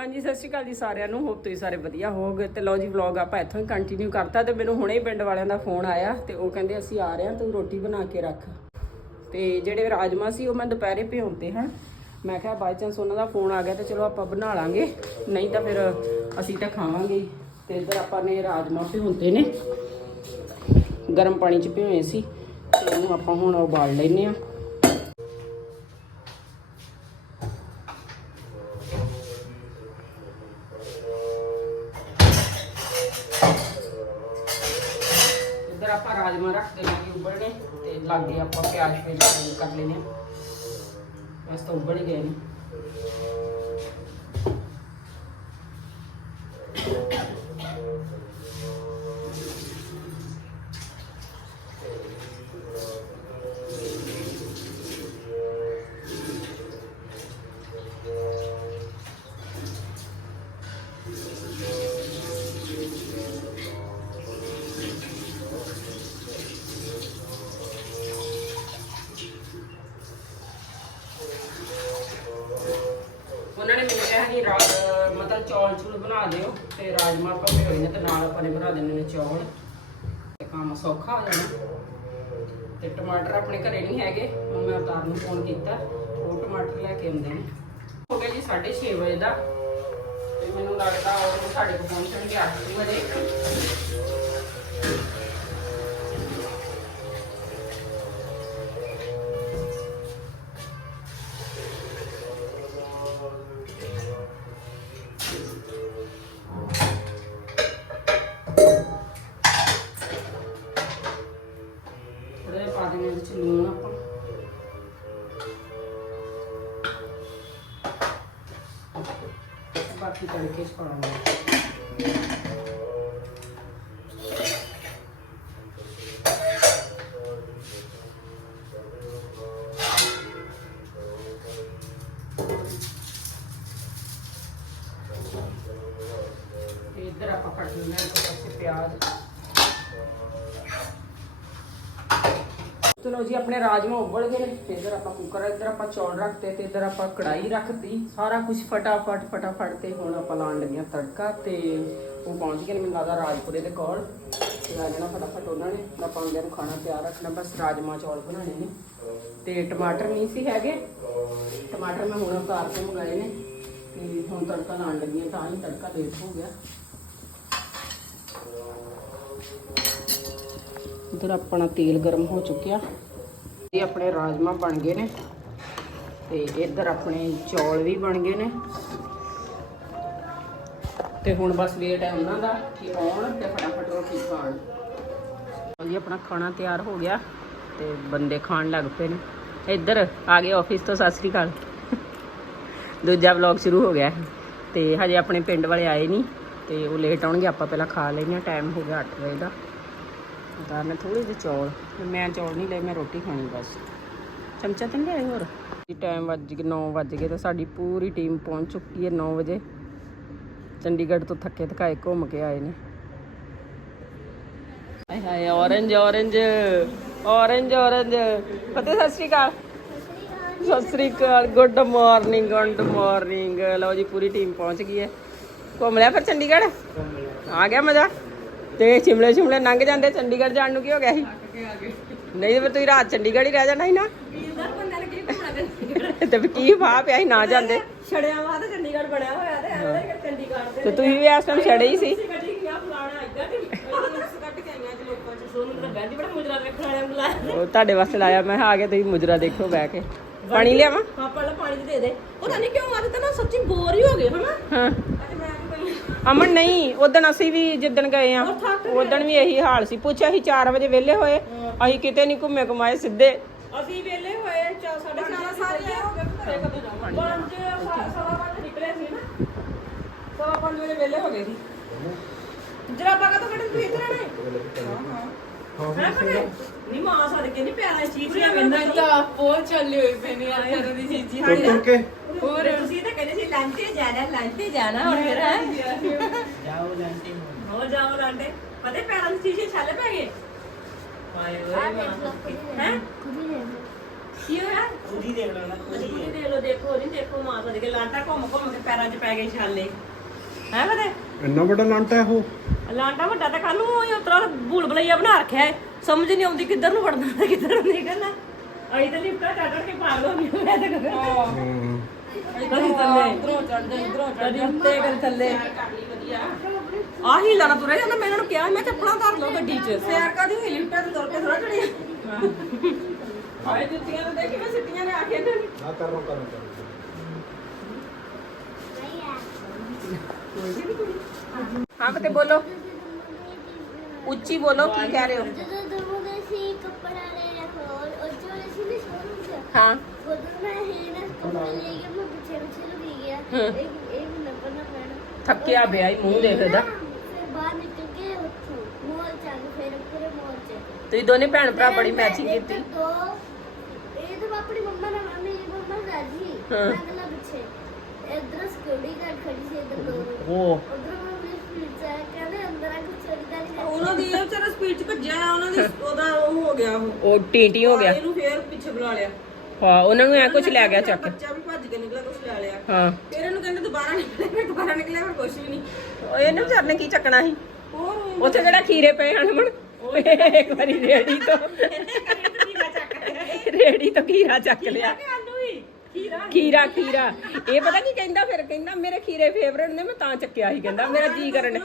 ਹਾਂਜੀ, ਸਤਿ ਸ਼੍ਰੀ ਅਕਾਲ ਜੀ ਸਾਰਿਆਂ ਨੂੰ। ਹੋਪ ਤੁਸੀਂ ਸਾਰੇ ਵਧੀਆ ਹੋਵੋਗੇ। ਤੇ ਲਓ ਜੀ ਵਲੌਗ ਆਪਾਂ ਇੱਥੋਂ ਹੀ ਕੰਟੀਨਿਊ ਕਰਤਾ ਤੇ ਮੈਨੂੰ ਹੁਣੇ ਹੀ ਪਿੰਡ ਵਾਲਿਆਂ ਦਾ ਫੋਨ ਆਇਆ ਤੇ ਉਹ ਕਹਿੰਦੇ ਅਸੀਂ ਆ ਰਹੇ ਹਾਂ, ਤੂੰ ਰੋਟੀ ਬਣਾ ਕੇ ਰੱਖ। ਤੇ ਜਿਹੜੇ ਰਾਜਮਾ ਸੀ, ਉਹ ਮੈਂ ਦੁਪਹਿਰੇ ਭਿਉਂਤੇ ਹਾਂ। ਮੈਂ ਕਿਹਾ ਬਾਈ ਚਾਂਸ ਉਹਨਾਂ ਦਾ ਫੋਨ ਆ ਗਿਆ ਤੇ ਚਲੋ ਆਪਾਂ ਬਣਾ ਲਾਂਗੇ। ਨਹੀਂ ਤਾਂ ਫਿਰ ਅਸੀਂ ਤਾਂ ਖਾਵਾਂਗੇ ਹੀ। ਤੇ ਇੱਧਰ ਆਪਾਂ ਨੇ ਰਾਜਮਾ ਭਿਉਂਤੇ ਨੇ। ਗਰਮ ਪਾਣੀ ਚ ਭਿਓਏ ਸੀ। ਤੇ ਉਹਨੂੰ ਆਪਾਂ ਹੁਣ ਉਬਾਲ ਲੈਨੇ ਆ ਪੇਜ ਕਰ ਲੈਨੇ ਆ ਬਸ ਤਾਂ ਨੇ ਮਤਲਬ ਚੌਲ ਚੂਲ ਬਣਾ ਦਿਓ ਤੇ ਰਾਜਮਾ ਆਪਾਂ ਭਿਓਏ ਨੇ ਤੇ ਨਾਲ ਆਪਾਂ ਨੇ ਬਣਾ ਦੇਣੇ ਨੇ ਚੌਲ। ਤੇ ਕੰਮ ਸੌਖਾ ਹੋ ਜਾਣਾ। ਤੇ ਟਮਾਟਰ ਆਪਣੇ ਘਰੇ ਨਹੀਂ ਹੈਗੇ, ਹੁਣ ਮੈਂ ਉਤਾਰ ਨੂੰ ਫੋਨ ਕੀਤਾ। ਉਹ ਟਮਾਟਰ ਲੈ ਕੇ ਆਉਂਦੇ ਨੇ। ਹੋ ਗਿਆ ਜੀ 6:30 ਵਜੇ ਦਾ। ਤੇ ਮੈਨੂੰ ਲੱਗਦਾ ਉਹ ਸਾਡੇ ਕੋਲ ਪਹੁੰਚਣਗੇ 8 ਵਜੇ। ਪਾ ਦੇਣਾ ਵਿੱਚ ਲੂਣ ਆਪਾਂ ਬਾਕੀ ਤੜਕੇ ਚ ਪਾਵਾਂਗੇ ਤੇ ਇੱਧਰ ਆਪਾਂ ਕੱਟ ਲੈਣਾ ਇੱਕ ਪਾਸੇ ਪਿਆਜ਼ ਚਲੋ ਜੀ, ਆਪਣੇ ਰਾਜਮਾ ਉਬਲ ਗਏ ਨੇ। ਤੇ ਇਧਰ ਆਪਾਂ ਕੁੱਕਰ ਇੱਧਰ ਆਪਾਂ ਚੌਲ ਰੱਖਤੇ ਤੇ ਇਧਰ ਆਪਾਂ ਕੜਾਈ ਰੱਖਤੀ। ਸਾਰਾ ਕੁਝ ਫਟਾਫਟ ਫਟਾਫਟ ਤੇ ਹੁਣ ਆਪਾਂ ਲਾਉਣ ਲੱਗੀਆਂ ਤੜਕਾ ਤੇ ਉਹ ਪਹੁੰਚ ਗਏ ਨੇ ਮੈਨੂੰ ਲੱਗਦਾ ਰਾਜਪੁਰੇ ਦੇ ਕੋਲ। ਤੇ ਫਟਾਫਟ ਉਹਨਾਂ ਨੇ। ਆਪਾਂ ਉਹਨਾਂ ਨੂੰ ਖਾਣਾ ਤਿਆਰ ਰੱਖਣਾ, ਬਸ ਰਾਜਮਾ ਚੌਲ ਬਣਾਉਣੇ ਨੇ। ਤੇ ਟਮਾਟਰ ਨਹੀਂ ਸੀ ਹੈਗੇ। ਟਮਾਟਰ ਮੈਂ ਹੁਣ ਉਤਾਰ ਕੇ ਮੰਗਾਏ ਨੇ। ਤੇ ਹੁਣ ਤੜਕਾ ਲਾਉਣ ਲੱਗੀ ਤਾਂ ਹੀ ਤੜਕਾ ਲੇਟ ਹੋ ਗਿਆ। ਇਧਰ ਆਪਣਾ ਤੇਲ ਗਰਮ ਹੋ ਚੁੱਕਿਆ। ਇਹ ਆਪਣੇ ਰਾਜਮਾ ਬਣ ਗਏ ਨੇ ਤੇ ਇੱਧਰ ਆਪਣੇ ਚੌਲ ਵੀ ਬਣ ਗਏ ਨੇ। ਤੇ ਹੁਣ ਬਸ ਵੇਟ ਹੈ ਉਹਨਾਂ ਦਾ ਕਿ ਆਉਣ ਤੇ ਫਟਾਫਟ ਰੋਟੀ ਖਾਣ। ਜੀ, ਆਪਣਾ ਖਾਣਾ ਤਿਆਰ ਹੋ ਗਿਆ ਤੇ ਬੰਦੇ ਖਾਣ ਲੱਗ ਪਏ ਨੇ। ਇੱਧਰ ਆ ਗਏ ਆਫਿਸ ਤੋਂ, ਸਤਿ ਸ੍ਰੀ ਅਕਾਲ। ਦੂਜਾ ਵਲੌਗ ਸ਼ੁਰੂ ਹੋ ਗਿਆ। ਹੈ ਤੇ ਹਜੇ ਆਪਣੇ ਪਿੰਡ ਵਾਲੇ ਆਏ ਨਹੀਂ ਤੇ ਉਹ ਲੇਟ ਆਉਣਗੇ, ਆਪਾਂ ਪਹਿਲਾਂ ਖਾ ਲੈਂਦੇ ਹਾਂ ਟਾਈਮ ਹੋ ਗਿਆ 8 ਵਜੇ ਦਾ। ਤਾਂ ਥੋੜੇ ਜਿਹੇ ਚੌਲ, ਮੈਂ ਚੌਲ ਨਹੀਂ ਲਏ, ਮੈਂ ਰੋਟੀ ਖਾਣੀ ਬਸ। ਚਮਚਾ ਤਾਂ ਨਹੀਂ ਲਿਆਏ ਹੋਰ? ਟਾਈਮ ਵੱਜ ਗਏ 9 ਵੱਜ ਗਏ ਤੇ ਸਾਡੀ ਪੂਰੀ ਟੀਮ ਪਹੁੰਚ ਚੁੱਕੀ ਹੈ 9 ਵਜੇ। ਚੰਡੀਗੜ੍ਹ ਤੋਂ ਥੱਕੇ ਥਕਾਏ ਘੁੰਮ ਕੇ ਆਏ ਨੇ। ਹਾਏ ਹਾਏ ਔਰੰਜ ਔਰੰਜ ਔਰੰਜ ਔਰੰਜ ਫਤਿਹ, ਸਤਿ ਸ਼੍ਰੀ ਅਕਾਲ। ਸਤਿ ਸ਼੍ਰੀ ਅਕਾਲ ਗੁੱਡ ਮਾਰਨਿੰਗ ਗੁੱਡ ਮਾਰਨਿੰਗ ਲਓ ਜੀ, ਪੂਰੀ ਟੀਮ ਪਹੁੰਚ ਗਈ ਹੈ। ਘੁੰਮ ਲਿਆ ਫਿਰ ਚੰਡੀਗੜ੍ਹ? ਆ ਗਿਆ ਮਜ਼ਾ? ਤੇ ਸ਼ਿਮਲੇ ਸ਼ਿਮਲੇ ਲੰਘ ਜਾਂਦੇ ਚੰਡੀਗੜ੍ਹ ਜਾਣ ਨੂੰ ਕੀ ਹੋ ਗਿਆ ਸੀ? ਨਹੀਂ ਤੇ ਫਿਰ ਤੁਸੀਂ ਰਾਤ ਚੰਡੀਗੜ੍ਹ ਹੀ ਰਹਿ ਜਾਣਾ ਸੀ ਨਾ। ਤੇ ਫਿਰ ਕੀ ਫਾਹ ਪਿਆ ਸੀ ਨਾ ਜਾਂਦੇ? ਛੜਿਆਂ ਬਾਅਦ ਚੰਡੀਗੜ੍ਹ ਬਣਿਆ ਹੋਇਆ ਤੇ ਐਵੇਂ ਚੰਡੀਗੜ੍ਹ ਦੇ ਤੇ ਤੁਸੀਂ ਵੀ ਇਸ ਟਾਈਮ ਛੜੇ ਹੀ ਸੀ। ਉਹ ਤੁਹਾਡੇ ਵਾਸਤੇ ਲਾਇਆ ਮੈਂ ਆ ਕੇ ਤੁਸੀਂ ਮੁਜਰਾ ਦੇਖੋ ਬਹਿ ਕੇ। ਪਾਣੀ ਲਿਆਵਾਂ? ਹਾਂ ਪਹਿਲਾਂ ਪਾਣੀ ਦੇ ਦੇ। ਪਤਾ ਨਹੀਂ ਕਿਉਂ ਅੱਜ ਤਾਂ ਨਾ ਸੱਚੀ ਬੋਰ ਹੀ ਹੋ ਗਏ ਹਨਾ? ਹਾਂ। ਅਮਨ ਨਹੀਂ ਉਦੋਂ ਅਸੀਂ ਵੀ ਜਿੱਦਣ ਗਏ ਆ ਹੋਰ ਥੱਕ ਉਦੋਂ ਵੀ ਇਹੀ ਹਾਲ ਸੀ। ਪੁੱਛਿਆ ਅਸੀਂ 4 ਵਜੇ ਵਿਹਲੇ ਹੋਏ ਅਸੀਂ ਕਿਤੇ ਨਹੀਂ ਘੁੰਮੇ ਘੁਮਾਏ ਸਿੱਧੇ। ਅਸੀਂ ਵੇਲੇ ਹੋਏ ਚਾ ਸਾਡੇ ਚਾਰ ਸਾਰੇ ਹੋ ਗਏ ਘਰੇ ਕਦੋਂ ਜਾਵਾਂਗੇ ਪੰਜ। ਸਾ- ਸਵਾ ਪੰਜ ਨਿਕਲੇ ਸੀ ਨਾ। ਸਵਾ ਪੰਜ ਵਜੇ ਵੇਲੇ ਹੋ ਗਏ ਸੀ। ਜਰਾਬਾ ਕਦੋਂ ਕੱਢ ਤੂੰ ਇੱਧਰ ਆਣੇ ਹਾਂ ਹਾਂ। ਹੈ ਪਤਾ ਨਹੀਂ ਮਾਂ ਨਹੀਂ ਪਿਆਰਾ ਚੀਜ਼ੀਆਂ ਵੇਂਦਾ ਤਾਂ ਬਹੁਤ ਚੱਲੇ ਹੋਏ ਪਏ ਨੇ ਯਾਰ ਦੀ ਚੀਜ਼ੀ ਤੁਰ ਤੁਰ ਕੇ। ਹੋਰ। ਤੁਸੀਂ ਤਾਂ ਕਹਿੰਦੇ ਸੀ ਲੰਟੇ ਜਾਣਾ ਲੰਟੇ ਜਾਣਾ ਹੁਣ ਫਿਰ ਹੈ? ਜਾਓ ਲੰਟੇ ਹੋ ਜਾਓ ਲੰਟੇ। ਪਤਾ ਪੈਰਾਂ ਦੀ ਚੀਜ਼ੇ ਛੱਲ ਪੈ ਗਏ? ਹਾਏ ਓਏ ਮਾਂ। ਹੈ? ਕੀ ਹੋਇਆ? ਉਹਦੀ ਦੇਖ ਲੈਣਾ ਤੁਸੀਂ ਦੇਖ ਲਓ। ਦੇਖੋ ਨਹੀਂ ਦੇਖੋ ਮਾਂ ਸਦਕੇ ਲਾਂਟਾ ਘੁੰਮ ਘੁੰਮ ਕੇ ਪੈਰਾਂ 'ਚ ਪੈ ਗਏ ਛਾਲੇ। ਹੈ ਬਤੇ ਇੰਨਾ ਵੱਡਾ ਲਾਂਟਾ ਹੈ ਉਹ? ਲਾਂਟਾ ਵੱਡਾ ਤਾਂ ਕਾਨੂੰ ਉਹ ਉਤਰਾ ਬੂਲ ਬਲਈਆ ਬਣਾ ਰੱਖਿਆ ਹੈ ਸਮਝ ਨਹੀਂ ਆਉਂਦੀ ਕਿੱਧਰ ਨੂੰ ਵੜਨਾ ਤੇ ਕਿੱਧਰ ਨੂੰ ਨਿਕਲਣਾ ਅਈ ਤਾਂ ਲਿਫਟਾ ਚੜ੍ਹ ਕੇ ਪਾਰ ਹੋ ਗਈ ਮੈਂ ਤਾਂ ਕਹਾਂ ਹਾਂ। ਕਦੀ ਥੱਲੇ। ਇਧਰੋਂ ਚੜਦੇ ਇਧਰੋਂ ਕਦੀ ਉੱਤੇ ਕਦੀ ਥੱਲੇ। ਆਹੀ ਲਾਣਾ ਤੁਰੇ ਜਾਂਦਾ ਮੈਂ ਇਹਨਾਂ ਨੂੰ ਕਿਹਾ ਮੈਂ ਚੱਪਲਾਂ ਧਰ ਲਓ ਗੱਡੀ 'ਚ। ਸੈਰ ਕਾਦੀ ਹੋਈ ਲਿਫਟਾਂ ਤੇ ਤੁਰ ਕੇ ਥੋੜਾ ਚੜੀ ਆਏ ਜੁੱਤੀਆਂ ਤਾਂ ਦੇਖੀ ਮੈਂ ਸਿੱਟੀਆਂ ਨੇ। ਆ ਕੇ ਤੇ ਆ ਕਰ ਰੋ ਕਰ ਰੋ ਹਾਂ ਫਤਿਹ ਬੋਲੋ ਉੱਚੀ ਬੋਲੋ ਕੀ ਕਹਿ ਰਹੇ ਹੋ ਜਦੋਂ ਦੋਵੇਂ ਸੀ ਕੱਪੜਾ ਲੈ ਹੋਰ ਉਹ ਜੋ ਸੀ ਨੇ ਸ਼ੋਰੂਮ ਚ ਹਾਂ ਉਦੋਂ ਮੈਂ ਹੀ ਨਾ ਕੱਪੜਾ ਲੈ ਕੇ ਮੈਂ ਪਿੱਛੇ ਪਿੱਛੇ ਲੁਕੀ ਗਿਆ ਹਮ। ਇੱਕ ਇਹ ਨੰਬਰ ਨਾ ਪੈਣਾ ਥੱਕਿਆ ਪਿਆ ਹੀ ਮੂੰਹ ਦੇਖ ਇਹਦਾ ਫਿਰ ਬਾਹਰ ਨਿਕਲ ਕੇ ਉੱਥੋਂ ਮੋਲ ਚੱਲ ਫਿਰ ਪੂਰੇ ਮੋਲ ਚ ਤੁਸੀਂ ਦੋਨੇ ਭੈਣ ਭਰਾ ਬੜੀ ਮੈਚਿੰਗ ਕੀਤੀ ਇੱਧਰ ਦੋ ਇਹ ਤਾਂ ਮੈਂ ਆਪਣੀ ਮੰਮਾ ਨਾਲ ਮੇਰੀ ਮੰਮਾ ਰਾਜੀ ਹਾਂ। ਮੈਂ ਅਗਲਾ ਪਿੱਛੇ ਇਧਰ ਸਿਕਿਉਰਿਟੀ ਗਾਰਡ ਖੜੀ ਸੀ ਇਧਰ ਦੋ ਉਹ ਉਧਰ ਉਹਨਾਂ ਦੀ ਇਹ ਵਿਚਾਰਾ ਸਪੀਡ 'ਚ ਭੱਜਿਆ ਉਹਨਾਂ ਦੀ ਉਹਦਾ ਉਹ ਹੋ ਗਿਆ ਉਹ। ਉਹ ਟੀਟੀ ਹੋ ਗਿਆ। ਇਹਨੂੰ ਫੇਰ ਪਿੱਛੇ ਬੁਲਾ ਲਿਆ। ਹਾਂ ਉਹਨਾਂ ਨੂੰ ਐ ਕੁਝ ਲੈ ਗਿਆ ਚੱਕ। ਬੱਚਾ ਵੀ ਭੱਜ ਕੇ ਨਿਕਲਿਆ ਕੁਝ ਲੈ ਲਿਆ। ਹਾਂ। ਫਿਰ ਇਹਨੂੰ ਕਹਿੰਦੇ ਦੁਬਾਰਾ ਨਿਕਲੇ ਫਿਰ ਦੁਬਾਰਾ ਨਿਕਲਿਆ ਫਿਰ ਕੁਝ ਵੀ ਨਹੀਂ। ਉਹ ਇਹਨੇ ਵਿਚਾਰ ਨੇ ਕੀ ਚੱਕਣਾ ਸੀ? ਹੋਰ ਉਹ ਉੱਥੇ ਕਿਹੜਾ ਖੀਰੇ ਪਏ ਹਨ ਮਣ ਇੱਕ ਵਾਰੀ ਰੇੜੀ ਤੋਂ। ਰੇੜੀ ਤੋਂ ਖੀਰਾ ਚੱਕ ਲਿਆ। ਆਲੂ ਹੀ? ਖੀਰਾ ਖੀਰਾ ਖੀਰਾ। ਇਹ ਪਤਾ ਕੀ ਕਹਿੰਦਾ ਫਿਰ? ਕਹਿੰਦਾ ਮੇਰੇ ਖੀਰੇ ਫੇਵਰਟ ਨੇ ਮੈਂ ਤਾਂ ਚੱਕਿਆ ਸੀ ਕਹਿੰਦਾ। ਮੇਰਾ ਜੀ ਕਰਨ।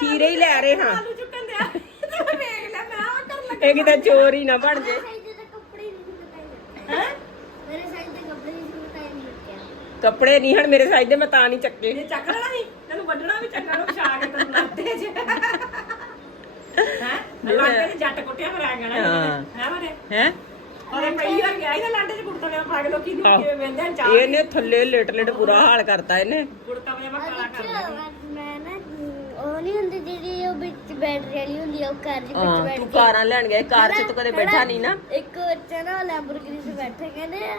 ਖੀਰੇ ਹੀ ਲੈ ਰਹੇ ਹਾਂ। ਆਲੂ ਚੁੱਕਣ ਦਿਆ। ਤੇ ਵੇਖ ਲੈ ਮੈਂ ਆ ਕਰ ਲੱਗਾ ਇਹ ਕਿਤੇ ਚੋਰ ਹੀ ਨਾ ਬਣ ਜੇ। ਦੇ ਕੱਪੜੇ ਨਹੀਂ ਸੀ ਪਤਾ ਹੈ? ਮੇਰੇ ਸਾਈਜ਼ ਦੇ ਕੱਪੜੇ ਨਹੀਂ ਮੇਰੇ ਸਾਈਜ਼ ਦੇ ਮੈਂ ਤਾਂ ਨਹੀਂ ਚੱਕੇ। ਇਹ ਚੱਕ ਲੈਣਾ ਸੀ ਤੈਨੂੰ ਵੱਢਣਾ ਵੀ ਚੱਕਾ ਨੂੰ ਵਿਛਾ ਕੇ ਤੈਨੂੰ ਲਾਤੇ ਚ ਹੈ? ਲਾਂਟੇ ਚ ਜੱਟ ਕੁੱਟਿਆ ਫਿਰ ਆ ਗਿਆ ਹਾਂ। ਹੈ ਮਰੇ? ਹੈ? ਅਰੇ ਪਹਿਲੀ ਵਾਰ ਗਿਆ ਇਹਦਾ ਲਾਂਟੇ ਚ ਕੁੜਤਾ ਮੈਂ ਪਾ ਕੇ ਲੋਕੀ ਨੂੰ ਕਿਵੇਂ ਵੇਂਦੇ ਚਾਹ ਇਹਨੇ ਥੱਲੇ ਲੇਟ ਲੇਟ ਬੁਰਾ ਹਾਲ ਕਰਤਾ ਇਹਨੇ। ਕੁੜਤਾ ਪਜਾਮਾ ਕਾਲਾ ਕਰ ਲਿਆ ਮੈਂ ਉਹ ਨਹੀਂ ਹੁੰਦੀ ਜਿਹੜੀ ਉਹ ਵਿੱਚ ਬੈਟਰੀ ਵਾਲੀ ਹੁੰਦੀ ਆ ਉਹ ਕਾਰ ਦੇ ਵਿੱਚ ਹਾਂ ਬੈਠ ਤੂੰ ਕੇ ਕਾਰਾਂ ਲੈਣ ਗਿਆ ਕਾਰ 'ਚ ਤੂੰ ਕਦੇ ਬੈਠਾ ਨਹੀਂ ਨਾ? ਇੱਕ ਬੱਚਾ ਨਾ ਲੈਂਬਰਗਿਨੀ 'ਚ ਬੈਠਾ ਕਹਿੰਦੇ ਆ,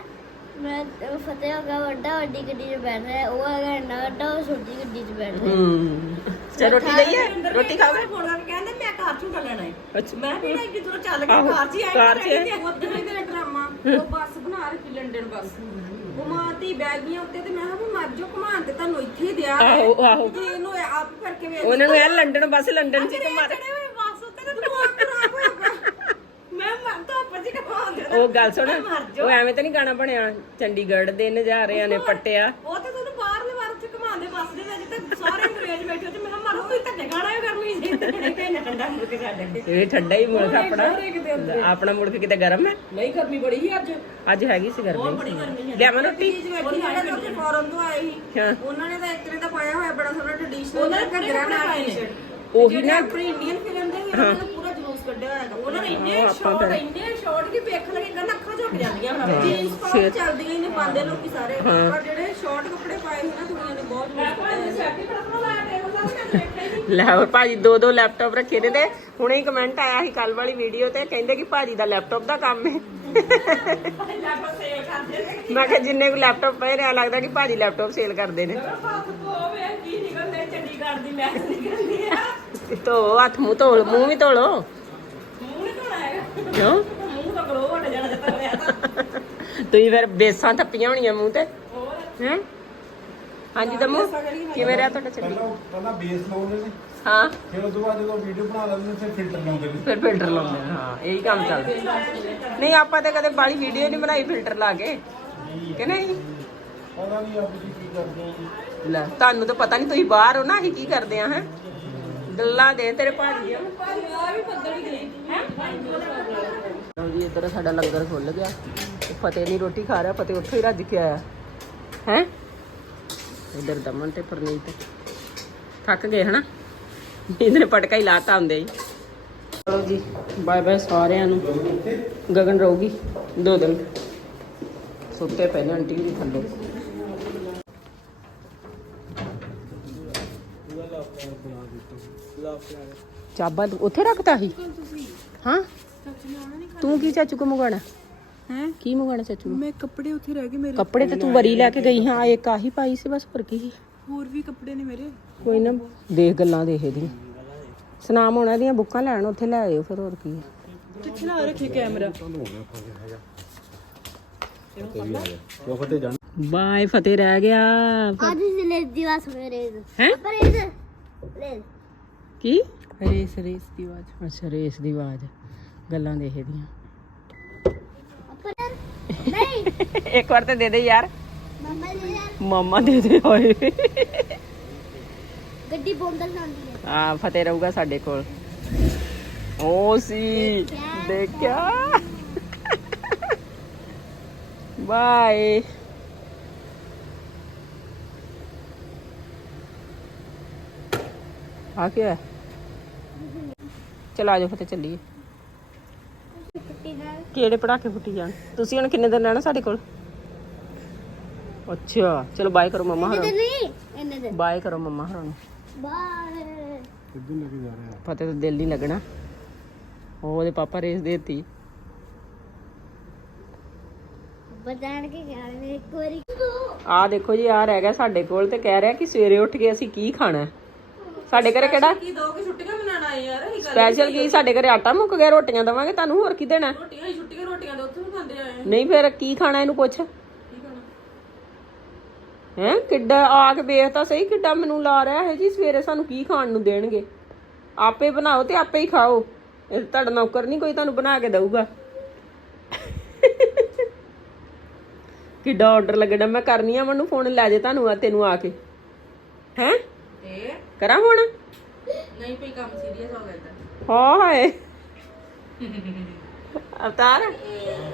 ਮੈਂ ਉਹ ਫਤਿਹ ਹੋਗਾ ਵੱਡਾ ਵੱਡੀ ਗੱਡੀ 'ਚ ਬੈਠ ਰਿਹਾ ਉਹ ਹੈਗਾ ਇੰਨਾ ਵੱਡਾ ਉਹ ਛੋਟੀ ਗੱਡੀ 'ਚ ਬੈਠ ਰਿਹਾ। ਹੂੰ। ਚਲ ਰੋਟੀ ਲਈਏ ਰੋਟੀ ਖਾਵੇ ਫੋਨ ਕਰਕੇ ਕਹਿੰਦੇ ਮੈਂ ਕਾਰ ਝੂਟਾ ਲੈਣਾ ਹੈ ਅੱਛਾ। ਮੈਂ ਵੀ ਨਾ ਦੂਰੋਂ ਚੱਲ ਕੇ ਆਹੋ, ਕਾਰ 'ਚ ਹੀ ਆਈ ਕਾਰ 'ਚ ਹੀ। ਉਧਰ ਹੀ ਤੇਰਾ ਡਰਾਮਾ ਉਹ ਬੱਸ ਬਣਾ ਰਹੀ ਲੰਡਨ ਬੱਸ। ਘੁਮਾਤੀ ਬੈਗੀਆਂ ਉੱਤੇ ਤੇ ਮੈਂ ਕਿਹਾ ਵੀ ਮਰ ਜਾਓ ਘੁਮਾਣ ਤੇ ਤੁਹਾਨੂੰ ਇੱਥੇ ਹੀ ਦਿਆ ਆਹੋ, ਆਹੋ। ਤੇ ਇਹਨੂੰ ਇਹ ਆਪ ਕਰਕੇ ਵੇਖ ਉਹਨਾਂ ਨੂੰ ਇਹ ਲੰਡਨ ਬਸ ਲੰਡਨ 'ਚ ਹੀ ਘੁਮਾ ਦੇ। ਮੈਂ ਮਰ ਉਹ ਗੱਲ ਸੁਣ। ਉਹ ਐਵੇਂ ਤਾਂ ਨਹੀਂ ਗਾਣਾ ਬਣਿਆ ਚੰਡੀਗੜ੍ਹ ਦੇ ਨਜ਼ਾਰਿਆਂ ਨੇ ਪੱਟਿਆ ਉਹ ਤੇ ਤੁਹਾਨੂੰ ਬਾਹਰਲੇ ਵਾਰ ਚ ਘੁਮਾਉਂਦੇ ਬੱਸ ਦੇ ਵਿੱਚ ਤੇ ਸਾਰੇ ਅੰਗਰੇਜ਼ ਬੈਠੇ ਤੇ ਮੈਂ ਕਿਹਾ ਮਾਰੋ ਕੋਈ ਧੱਕੇ ਖਾਣਾ ਹੈ ਗਰਮੀ ਜੀ ਤੇ ਨੰਡਾ ਮੁਰਕੇ ਛੱਡ ਕੇ ਇਹ ਠੰਡਾ ਹੀ ਮੁਲਕ ਆਪਣਾ। ਆਪਣਾ ਮੁਲਕ ਕਿਤੇ ਗਰਮ ਹੈ? ਨਹੀਂ ਗਰਮੀ ਬੜੀ ਸੀ ਅੱਜ। ਅੱਜ ਹੈਗੀ ਸੀ ਗਰਮੀ। ਬੜੀ ਗਰਮੀ ਹੈ। ਲਿਆਵਾਂ ਰੋਟੀ? ਫੋਰਨ ਤੋਂ ਆਏ ਸੀ। ਹਾਂ। ਉਹਨਾਂ ਨੇ ਤਾਂ ਇੱਕ ਨੇ ਤਾਂ ਪਾਇਆ ਹੋਇਆ ਬੜਾ ਸੋਹਣਾ ਟ੍ਰੈਡੀਸ਼ਨਲ ਉਹਨਾਂ ਨੇ ਘੱਗਰਾ ਨਾਲ ਉਹੀ ਨਾ ਆਪਣੀ ਇੰਡੀਅਨ ਫਿਲਮ ਦੇ ਉਹਨਾਂ ਨੇ ਪੂਰਾ ਜਲੂਸ ਕੱਢਿਆ ਹੋਇਆ ਹੈਗਾ। ਉਹਨਾਂ ਨੇ ਇੰਨੇ ਸ਼ਾਰਟ ਇੰਨੇ ਸ਼ਾਰਟ ਕਿ ਵੇਖ ਲਗੇ ਕਹਿੰਦਾ ਅੱਖਾਂ ਝੁੱਕ ਜਾਂਦੀਆਂ ਹੁਣ। ਜੀਨਸ ਪਾ ਚੱਲਦੀਆਂ ਹੀ ਨੇ ਪਾਉਂਦੇ ਲੋਕੀ ਸਾਰੇ। ਪਰ ਜਿਹੜੇ ਸ਼ਾਰਟ ਕੱਪੜੇ ਪਾਏ ਸੀ ਨਾ ਨੇ ਬਹੁਤ ਜਲੂਸ ਕੱਢਿਆ ਸੈਟੀ ਬੜਾ ਲਾਇਆ ਟੇਬਲ ਦਾ ਮੈਂ ਦੇਖਿਆ ਹੀ ਲੈ ਹੋਰ ਭਾਜੀ ਦੋ ਦੋ ਲੈਪਟਾਪ ਰੱਖੇ ਨੇ ਤੇ ਹੁਣੇ ਹੀ ਕਮੈਂਟ ਆਇਆ ਸੀ ਕੱਲ ਵਾਲੀ ਵੀਡੀਓ ਤੇ ਕਹਿੰਦੇ ਕਿ ਭਾਜੀ ਦਾ ਲੈਪਟਾਪ ਦਾ ਕੰਮ ਹੈ। ਨੇ ਮੈਂ ਕਿਹਾ ਜਿੰਨੇ ਕੋ ਲੈਪਟਾਪ ਪਏ ਰਿਹਾ ਲੱਗਦਾ ਕਿ ਭਾਜੀ ਲੈਪਟਾਪ ਸੇਲ ਕਰਦੇ ਨੇ। ਧੋ ਹੱਥ ਮੂੰਹ ਧੋ ਮੂੰਹ ਵੀ ਧੋ ਲੋ ਕਿਉਂ? ਤਾਂ ਤਾਂ ਤੁਸੀਂ ਫਿਰ ਬੇਸਾਂ ਥੱਪੀਆਂ ਹੋਣੀਆਂ ਮੂੰਹ ਤੇ। ਹੈ? ਹਾਂਜੀ ਦਮੂ ਕਿਵੇਂ ਰਿਹਾ ਤੁਹਾਡਾ ਚੱਲੀ ਪਹਿਲਾਂ ਪਹਿਲਾਂ ਬੇਸ ਲਾਉਂਦੇ ਨੇ ਹਾਂ। ਫਿਰ ਉਸ ਤੋਂ ਬਾਅਦ ਜਦੋਂ ਵੀਡੀਓ ਬਣਾ ਲੈਂਦੇ ਫਿਰ ਫਿਲਟਰ ਲਾਉਂਦੇ ਨੇ ਫਿਰ ਫਿਲਟਰ ਲਾਉਂਦੇ ਨੇ ਹਾਂ ਇਹੀ ਕੰਮ ਚੱਲਦਾ। ਨਹੀਂ ਆਪਾਂ ਤੇ ਕਦੇ ਬਾਲੀ ਵੀਡੀਓ ਨਹੀਂ ਬਣਾਈ ਫਿਲਟਰ ਲਾ ਕੇ। ਕਿ ਨਹੀਂ? ਪਤਾ ਨਹੀਂ ਆਪ ਕੀ ਕਰਦੇ ਹੋ ਲੈ ਤੁਹਾਨੂੰ ਤਾਂ ਪਤਾ ਨਹੀਂ ਤੁਸੀਂ ਬਾਹਰ ਹੋ ਨਾ ਅਸੀਂ ਕੀ ਕਰਦੇ ਆ ਹੈ? ਗੱਲਾਂ ਦੇ ਤੇਰੇ ਭਾਜੀ ਆ। ਵੀ ਬੱਦਲ ਹੀ ਗਈ ਹੈ ਲਓ ਜੀ ਇੱਧਰ ਸਾਡਾ ਲੰਗਰ ਖੁੱਲ ਗਿਆ। ਤੇ ਫਤਿਹ ਨਹੀਂ ਰੋਟੀ ਖਾ ਰਿਹਾ ਫਤਿਹ ਉੱਥੋਂ ਹੀ ਰੱਜ ਕੇ ਆਇਆ। ਹੈ? ਇੱਧਰ ਦਮਨ ਤੇ ਪਰਨੀਤ। ਥੱਕ ਗਏ ਹਨਾ? ਨੀਂਦ ਨੇ ਪਟਕਾ ਹੀ ਲਾਤਾ ਹੁੰਦੇ ਹੀ। ਚਲੋ ਜੀ ਬਾਏ ਬਾਏ ਸਾਰਿਆਂ ਨੂੰ। ਗਗਨ ਰਹੂਗੀ ਦੋ ਦਿਨ। ਸੁੱਤੇ ਪਏ ਨੇ ਆਂਟੀ ਵੀ ਥੱਲੇ। ਚਾਬਾ ਉੱਥੇ ਰੱਖਤਾ ਸੀ? ਹਾਂ? ਤੂੰ ਕੀ ਚਾਚੂ ਕੋ ਮੰਗਵਾਣਾ ਹੈ? ਕੀ ਮੰਗਵਾਣਾ ਚਾਚੂ ਨੂੰ ਮੈਂ ਕੱਪੜੇ ਉੱਥੇ ਰਹਿ ਗਏ ਮੇਰੇ। ਕੱਪੜੇ ਤੇ ਤੂੰ ਵਰੀ ਲੈ ਕੇ ਗਈ ਹਾਂ ਇੱਕ ਆਹੀ ਪਾਈ ਸੀ ਬਸ ਪਰ ਕੀ ਹੋਰ ਵੀ ਕੱਪੜੇ ਨੇ ਮੇਰੇ। ਕੋਈ ਨਾ ਦੇਖ ਗੱਲਾਂ ਦੇਖ ਇਹਦੀਆਂ। ਸੁਨਾਮ ਹੋਣਾ ਦੀਆਂ ਬੁੱਕਾਂ ਲੈਣ ਉੱਥੇ ਲੈ ਆਇਓ ਫਿਰ ਹੋਰ ਕੀ ਕਿੱਥੇ ਲਾ ਰੱਖੇ ਕੈਮਰਾ? ਬਾਏ ਫਤਿਹ ਰਹਿ ਗਿਆ। ਅੱਜ ਜ਼ਿਲ੍ਹੇ ਦਿਵਸ ਮੇਰੇ ਹੈ ਪਰ ਇਹ ਲੈ ਕੀ? ਰੇਸ ਰੇਸ ਦੀ ਆਵਾਜ਼। ਅੱਛਾ ਰੇਸ ਦੀ ਆਵਾਜ਼। ਗੱਲਾਂ ਦੇਖਦੀਆਂ ਨਹੀਂ। ਇੱਕ ਵਾਰ ਤੇ ਦੇ ਦੇ ਯਾਰ। ਮੰਮਾ ਯਾਰ। ਮਾਮਾ ਦੇ ਦੇ ਹੋਏ ਗੱਡੀ ਬੋਂਦਲ ਜਾਂਦੀ ਹੈ। ਫਤਿਹ ਰਹੂਗਾ ਸਾਡੇ ਕੋਲ। ਓ ਸੀ ਦੇਖਿਆ। ਬਾਏ। ਆ ਕੀ ਹੈ ਚਲ ਆ ਜਾਓ ਫਤਿਹ ਚੱਲੀਏ। ਕਿਹੜੇ ਪੜਾਕੇ ਫੁੱਟੀ ਜਾਣ? ਤੁਸੀਂ ਹੁਣ ਕਿੰਨੇ ਦਿਨ ਰਹਿਣਾ ਸਾਡੇ ਕੋਲ? ਅੱਛਾ ਚਲੋ ਬਾਏ ਕਰੋ ਮਮਾ ਹਰਾਂ ਨਹੀਂ? ਇਹਨੇ ਦੇ ਬਾਏ ਕਰੋ ਮਮਾ ਹਰਾਂ ਨੂੰ। ਬਾਏ ਕਿੱਧਰ ਲੈ ਕੇ ਜਾ ਰਿਹਾ ਫਤਿਹ ਤਾਂ ਦਿਲ ਨਹੀਂ ਲੱਗਣਾ। ਉਹ ਉਹਦੇ ਪਾਪਾ ਰੇਸ ਦੇਤੀ। ਬਤਾਣ ਕੇ ਗਿਆ ਨੇ ਇੱਕ ਵਾਰੀ। ਆ ਦੇਖੋ ਜੀ ਆ ਰਹਿ ਗਿਆ ਸਾਡੇ ਕੋਲ ਤੇ ਕਹਿ ਰਿਹਾ ਕਿ ਸਵੇਰੇ ਉੱਠ ਕੇ ਅਸੀਂ ਕੀ ਖਾਣਾ ਹੈ। ਸਾਡੇ ਘਰੇ ਕਿਹੜਾ? ਕੀ ਦੋ ਕਿ ਛੁੱਟੀਆਂ ਮਨਾਣਾ ਆਏ ਯਾਰ ਅਸੀਂ ਗੱਲ ਸਪੈਸ਼ਲ ਕੀ ਸਾਡੇ ਘਰੇ ਆਟਾ ਮੁੱਕ ਗਿਆ ਰੋਟੀਆਂ ਦਵਾਂਗੇ ਤੁਹਾਨੂੰ ਹੋਰ ਕੀ ਦੇਣਾ? ਰੋਟੀਆਂ ਹੀ ਛੁੱਟੀਆਂ ਰੋਟੀਆਂ ਦੇ ਉੱਥੇ ਵੀ ਖਾਂਦੇ ਆਏ ਆ। ਨਹੀਂ ਫਿਰ ਕੀ ਖਾਣਾ ਇਹਨੂੰ ਪੁੱਛ? ਕੀ ਖਾਣਾ? ਹੈ? ਕਿੱਡਾ ਆ ਕੇ ਵੇਖ ਤਾਂ ਸਹੀ ਕਿੱਡਾ ਮੈਨੂੰ ਲਾ ਰਿਹਾ ਹੈ ਜੀ ਸਵੇਰੇ ਸਾਨੂੰ ਕੀ ਖਾਣ ਨੂੰ ਦੇਣਗੇ? ਆਪੇ ਬਣਾਓ ਤੇ ਆਪੇ ਹੀ ਖਾਓ। ਇਹ ਤੁਹਾਡਾ ਨੌਕਰ ਨਹੀਂ ਕੋਈ ਤੁਹਾਨੂੰ ਬਣਾ ਕੇ ਦਊਗਾ। ਕਿੱਡਾ ਆਰਡਰ ਲੱਗਣਾ ਮੈਂ ਕਰਨੀ ਆ ਮੈਨੂੰ ਫੋਨ ਲੈ ਜੇ ਤੁਹਾਨੂੰ ਆ ਤੈਨੂੰ ਆ ਕੇ। ਹੈ? ਕਰਾਂ ਹੁਣ ਨਹੀਂ ਪਈ ਕੰਮ ਸੀਰੀਅਸ ਹੋ ਗਿਆ ਹਾਏ। ਅਵਤਾਰ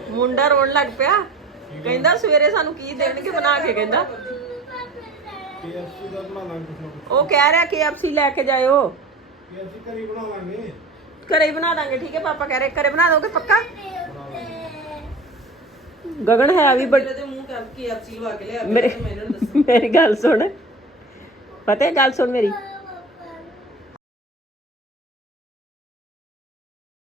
ਮੁੰਡਾ ਰੋਣ ਲੱਗ ਪਿਆ। ਕਹਿੰਦਾ ਸਵੇਰੇ ਸਾਨੂੰ ਕੀ ਦੇਣਗੇ ਬਣਾ ਕੇ ਕਹਿੰਦਾ। KFC ਦਾ ਬਣਾ ਲਾਂਗੇ ਕੁਛ ਨਾ ਕੁਛ। ਉਹ ਕਹਿ ਰਿਹਾ ਕਿ ਐਫਸੀ ਲੈ ਕੇ ਜਾਇਓ। KFC ਘਰੇ ਹੀ ਬਣਾ ਲਾਂਗੇ। ਘਰੇ ਹੀ ਬਣਾ ਦਾਂਗੇ ਠੀਕ ਹੈ ਪਾਪਾ ਕਹਿ ਰਹੇ ਘਰੇ ਬਣਾ ਦੋਗੇ ਪੱਕਾ? ਗਗਨ ਹੈ ਵੀ ਬੜ ਤੇ ਮੂੰਹ ਕਰ ਕੇ ਐਫਸੀ ਲਵਾ ਕੇ ਲਿਆ ਮੇਰੇ ਮੇਰੀ ਗੱਲ ਸੁਣ। ਪਤਾ ਹੈ ਗੱਲ ਸੁਣ ਮੇਰੀ।